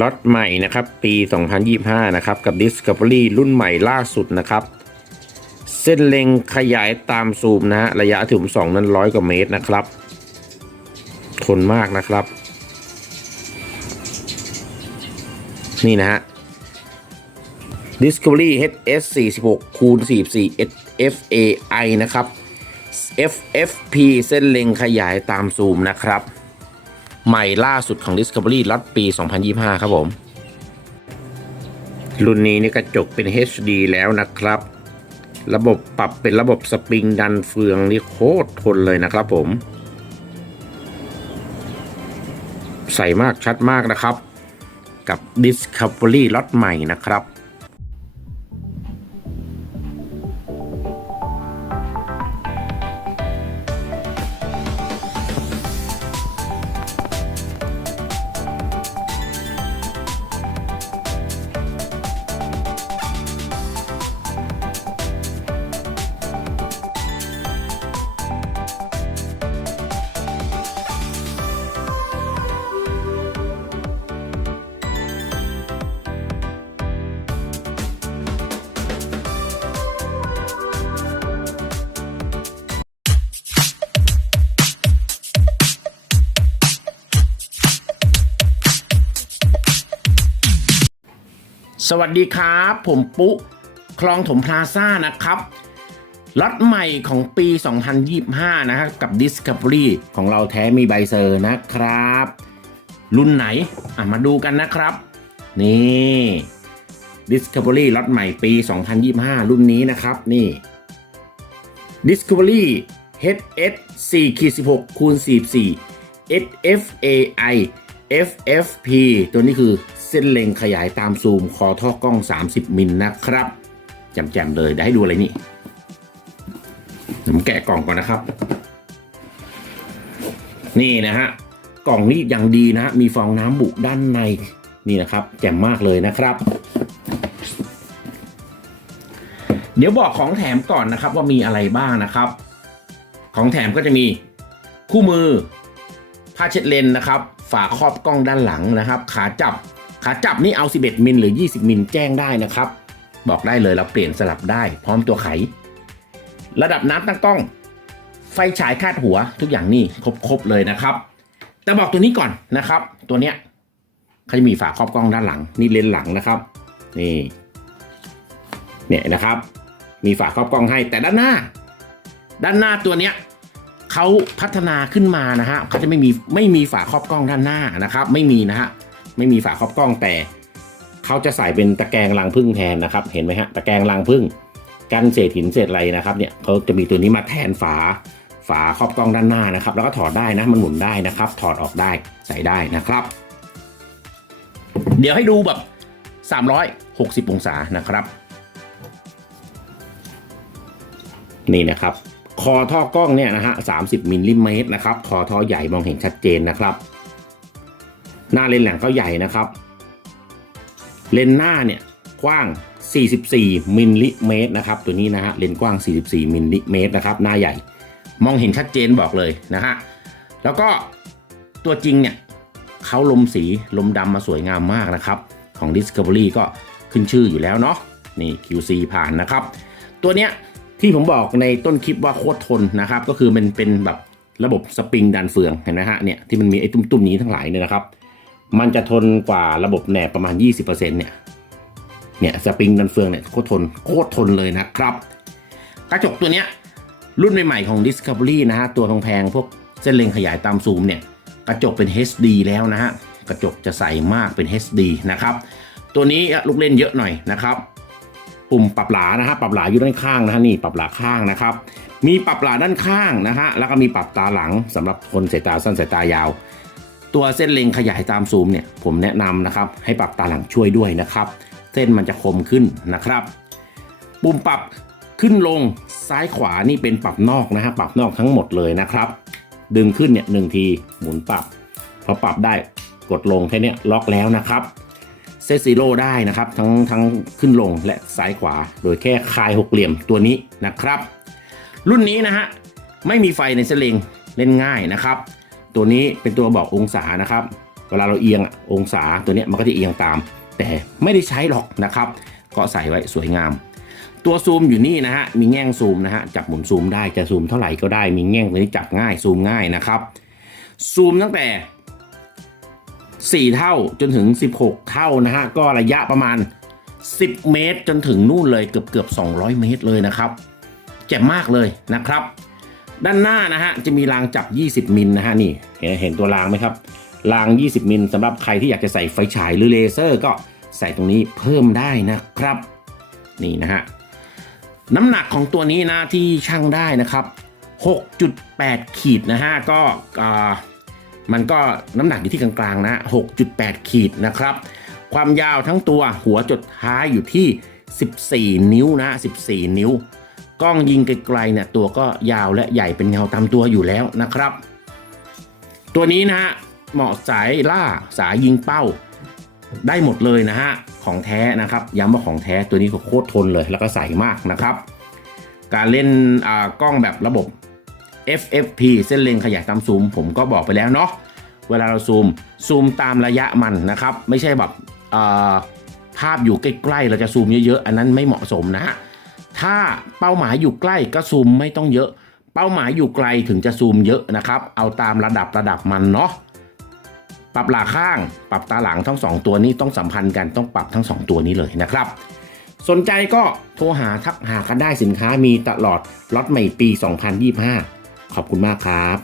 ล็อตใหม่นะครับ ปี 2025 นะครับ กับ Discovery รุ่นใหม่ล่าสุดนะครับ เส้นเล็งขยายตามซูมนะฮะระยะถึง2นั้นร้อยกว่าเมตรนะครับ ทนมากนะครับ นี่นะฮะ Discovery HS 46คูณ44 FAI นะครับ FFP เส้นเล็งขยายตามซูมนะครับ ใหม่ล่าสุดของ Discovery ล็อตปี 2025 ครับผม รุ่นนี้นี่กระจกเป็น HD แล้วนะครับ ระบบปรับเป็นระบบสปริงดันเฟืองนี่โคตรทนเลยนะครับผม ใส่มากชัดมากนะครับ กับ Discovery ล็อตใหม่นะครับ สวัสดีครับ ผมปุ๊คลองถมพลาซ่านะครับล็อตใหม่ของปี 2025 นะครับกับ Discovery ของเราแท้มีใบเซอร์นะครับ รุ่นไหนอะมาดูกันนะครับ นี่ Discovery ล็อตใหม่ปี 2025 รุ่นนี้นะครับนี่ Discovery HS 4 16คูณ44 SFAI FFP ตัวนี้คือ เส้นเล็งขยายตามซูมคอท่อกล้อง 30 มิลนะครับแจมๆเลยเดี๋ยวให้ดูอะไรนี่ผมแกะกล่องก่อนนะครับ นี่นะฮะกล่องนี้อย่างดีนะฮะมีฟองน้ำบุด้านในนี่นะครับ แจ่มมากเลยนะครับ เดี๋ยวบอกของแถมก่อนนะครับว่ามีอะไรบ้างนะครับ ของแถมก็จะมีคู่มือผ้าเช็ดเลนนะครับ ฝาครอบกล้องด้านหลังนะครับ ขาจับ ขาจับนี่เอา 11 มิลหรือ 20 มิลแจ้งได้นะครับ บอกได้เลยเราเปลี่ยนสลับได้ พร้อมตัวไข ระดับน้ำตั้งกล้อง ไฟฉายคาดหัวทุกอย่างนี่ครบๆเลยนะครับ แต่บอกตัวนี้ก่อนนะครับ ตัวเนี้ยเขาจะมีฝาครอบกล้องด้านหลัง นี่เลนหลังนะครับ นี่เนี่ยนะครับ มีฝาครอบกล้องให้แต่ด้านหน้า ด้านหน้าตัวเนี้ยเขาพัฒนาขึ้นมานะฮะเขาจะไม่มีไม่มีฝาครอบกล้องด้านหน้านะครับ ไม่มีนะฮะ ไม่มีฝาครอบกล้องแต่เขาจะใส่เป็นตะแกรงรังพึ่งแทนนะครับ เห็นไหมฮะตะแกรงรังพึ่งกันเศษหินเศษอะไรนะครับเนี่ยเขาจะมีตัวนี้มาแทนฝาฝาครอบกล้องด้านหน้านะครับ แล้วก็ถอดได้นะมันหมุนได้นะครับ ถอดออกได้ใส่ได้นะครับ เดี๋ยวให้ดูแบบ 360 องศานะครับ นี่นะครับ คอท่อกล้องเนี่ยนะฮะ30มิลลิเมตรนะครับ คอท่อใหญ่มองเห็นชัดเจนนะครับ หน้าเลนส์หลังก็ใหญ่นะครับ เลนส์หน้าเนี่ยกว้าง 44 มิลลิเมตรนะครับ ตัวนี้นะฮะเลนส์กว้าง 44 มิลลิเมตรนะครับ หน้าใหญ่ มองเห็นชัดเจนบอกเลยนะฮะ แล้วก็ตัวจริงเนี่ยเขาลมสีลมดำมาสวยงามมากนะครับ ของ Discovery ก็ขึ้นชื่ออยู่แล้วเนาะ นี่ QC ผ่านนะครับ ตัวเนี้ยที่ผมบอกในต้นคลิปว่าโคตรทนนะครับ ก็คือมันเป็นแบบระบบสปริงดันเฟืองเห็นไหมฮะเนี่ยที่มันมีไอ้ตุ้มๆนี้ทั้งหลายเนี่ยนะครับ มันจะทนกว่าระบบแหนบประมาณ 20%เนี่ยเนี่ยสปริงดันเฟืองเนี่ยโคตรทนโคตรทนเลยนะครับ กระจกตัวเนี้ยรุ่นใหม่ๆของ Discovery นะฮะ ตัวแพงๆพวกเส้นเล็งขยายตามซูมเนี่ย กระจกเป็น HD แล้วนะฮะ กระจกจะใสมากเป็น HD นะครับ ตัวนี้ลูกเล่นเยอะหน่อยนะครับ ปุ่มปรับหลานะฮะ ปรับหลาอยู่ด้านข้างนะฮะนี่ปรับหลาข้างนะครับ มีปรับหลาด้านข้างนะฮะ แล้วก็มีปรับตาหลังสำหรับคนสายตาสั้นสายตายาว ตัวเส้นเล็งขยายตามซูมเนี่ยผมแนะนำนะครับ ให้ปรับตาหลังช่วยด้วยนะครับ เส้นมันจะคมขึ้นนะครับ ปุ่มปรับขึ้นลงซ้ายขวานี่เป็นปรับนอกนะฮะปรับนอกทั้งหมดเลยนะครับ ดึงขึ้นเนี่ยหนึ่งทีหมุนปรับพอปรับได้กดลงแค่นี้ล็อกแล้วนะครับเซตซีโร่ได้นะครับ ทั้งทั้งขึ้นลงและซ้ายขวา โดยแค่คลายหกเหลี่ยมตัวนี้นะครับ รุ่นนี้นะฮะไม่มีไฟในเสนเลงเล่นง่ายนะครับ ตัวนี้เป็นตัวบอกองศานะครับ เวลาเราเอียงองศาตัวนี้มันก็จะเอียงตาม แต่ไม่ได้ใช้หรอกนะครับ ก็ใส่ไว้สวยงาม ตัวซูมอยู่นี่นะฮะมีแง่งซูมนะฮะจับหมุนซูมได้จะซูมเท่าไหร่ก็ได้มีแง่งตัวนี้จับง่ายซูมง่ายนะครับซูมตั้งแต่ 4 เท่าจนถึง 16 เท่านะฮะก็ระยะประมาณ 10 เมตร จนถึงนู่นเลยเกือบเกือบ200 เมตรเลยนะครับเจ็บมากเลยนะครับ ด้านหน้านะฮะจะมีรางจับ 20 มิลนะฮะนี่เห็นเห็นตัวรางไหมครับราง 20 มิลสำหรับใครที่อยากจะใส่ไฟฉายหรือเลเซอร์ก็ใส่ตรงนี้เพิ่มได้นะครับ นี่นะฮะน้ำหนักของตัวนี้นะที่ช่างได้นะครับ 6.8 ขีดนะฮะก็อ่ามันก็น้ำหนักอยู่ที่กลางๆนะ 6.8 ขีดนะครับ ความยาวทั้งตัวหัวจดท้ายอยู่ที่ 14 นิ้วนะ 14 นิ้ว กล้องยิงไกลๆเนี่ยตัวก็ยาวและใหญ่เป็นเงาตามตัวอยู่แล้วนะครับ ตัวนี้นะฮะเหมาะสายล่าสายยิงเป้าได้หมดเลยนะฮะของแท้นะครับย้ำว่าของแท้ตัวนี้ก็โคตรทนเลยแล้วก็ใสมากนะครับ การเล่นกล้องแบบระบบ FFP เส้นเลนขยายตามซูม ผมก็บอกไปแล้วเนาะเวลาเราซูมซูมตามระยะมันนะครับ ไม่ใช่แบบภาพอยู่ใกล้ๆเราจะซูมเยอะๆ อันนั้นไม่เหมาะสมนะฮะ ถ้าเป้าหมายอยู่ใกล้ก็ซูมไม่ต้องเยอะ เป้าหมายอยู่ไกลถึงจะซูมเยอะนะครับ เอาตามระดับระดับมันเนาะปรับหลาข้าง ปรับตาหลังทั้งสองตัวนี้ต้องสัมพันธ์กันต้องปรับทั้งสองตัวนี้เลยนะครับ สนใจก็โทรหาทักหากันได้สินค้ามีตลอดล็อตใหม่ปี 2025 ขอบคุณมากครับ